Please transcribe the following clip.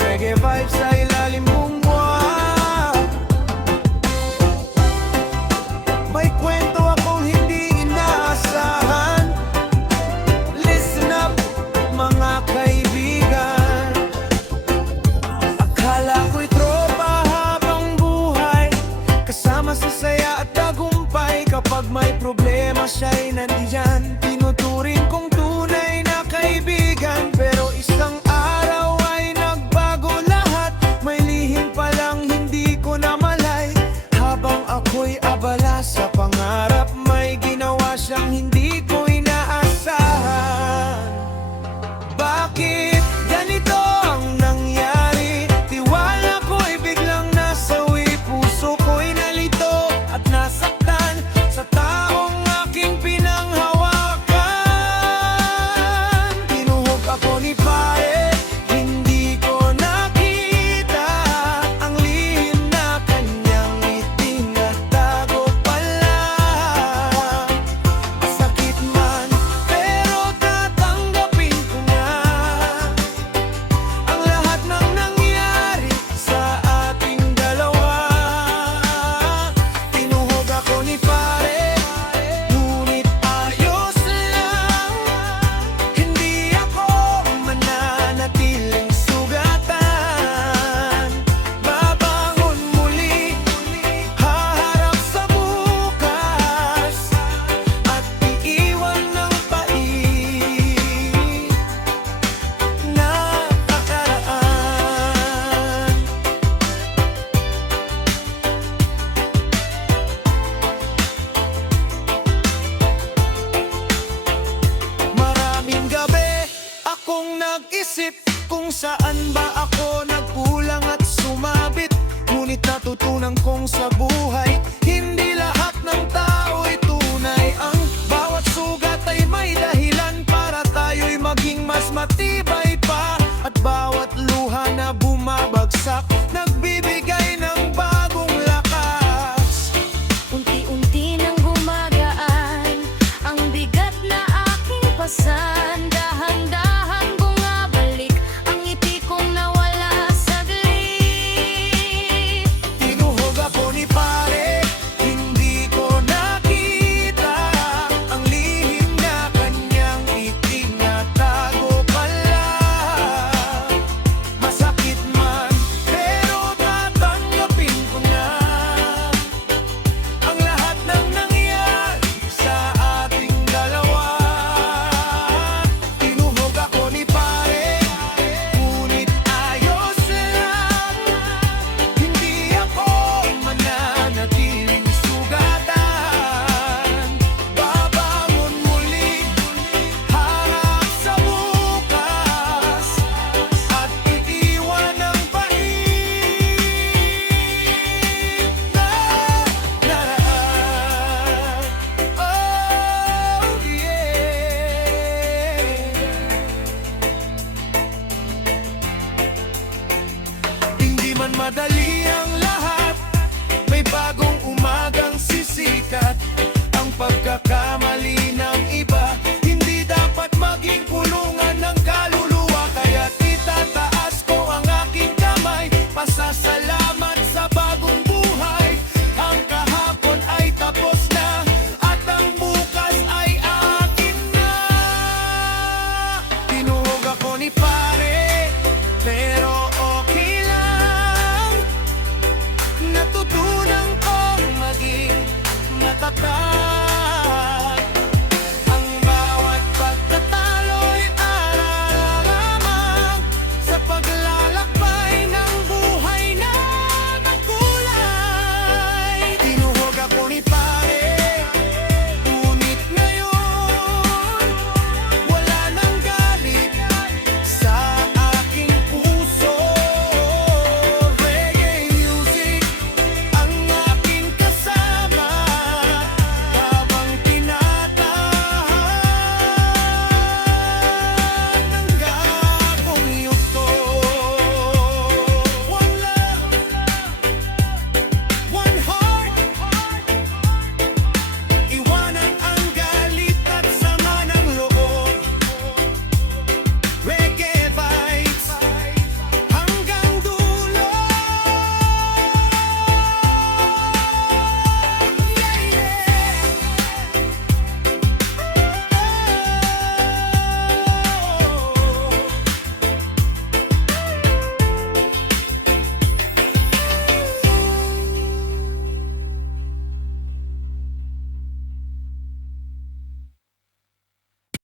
Reggae vibes sa ilalim mong buwan. May kwento akong hindi inaasahan. Listen up, mga kaibigan. Akala ko'y tropa habang buhay, kasama sa saya at tagumpay. Kapag may problema siya'y nandiyan, tinuturing kong tunay na kaibigan. Pero isang araw ay nagbago lahat. May lihim palang hindi ko na malay. Habang ako'y abala sa pangarap, may ginawa siyang hindi ko inaasahan. Bakit ganito ang nangyari? Tiwala ko'y biglang nasawi, puso ko'y nalito at nasaktan sa taong aking pinanghawakan. Tinuhog ako ni pare, hindi ko nakita ang lihim na kanyang itinatago pala. Masakit man, pero tatanggapin ko na ang lahat ng nangyari sa ating dalawa. Tinuhog ako ni pare, ngunit ayos lang. Hindi ako mananatiling sugatan. Babangon muli, haharap sa bukas, at iiwan ng pait na nakaraan. Maraming gabi akong nag-isip kung saan ba ako nagkulang at sumabit. Ngunit natutunan kong sa buhay, hindi lahat ng tao'y tunay. Ang bawat sugat ay may dahilan para tayo'y maging mas matibay pa. At bawat luha na bumabagsak, nagbibigay ng bagong lakas. Unti-unti nang gumagaan ang bigat na aking pasan. Dahan-dahan bumabalik ang ngiti kong nawala saglit. Tinuhog ako ni pare, hindi ko nakita ang lihim na kanyang itinatago pala. Masakit man, pero tatanggapin ko na ang lahat ng nangyari sa ating dalawa. Tinuhog ako ni pare, ngunit ayos lang. Hindi ako mananatiling sugatan. Babangon muli, harap sa bukas, at iiwan ng pait na naraan. Oh yeah. Hindi man madali ang lahat, may bagong umagang sisikat. Ang pagkakamali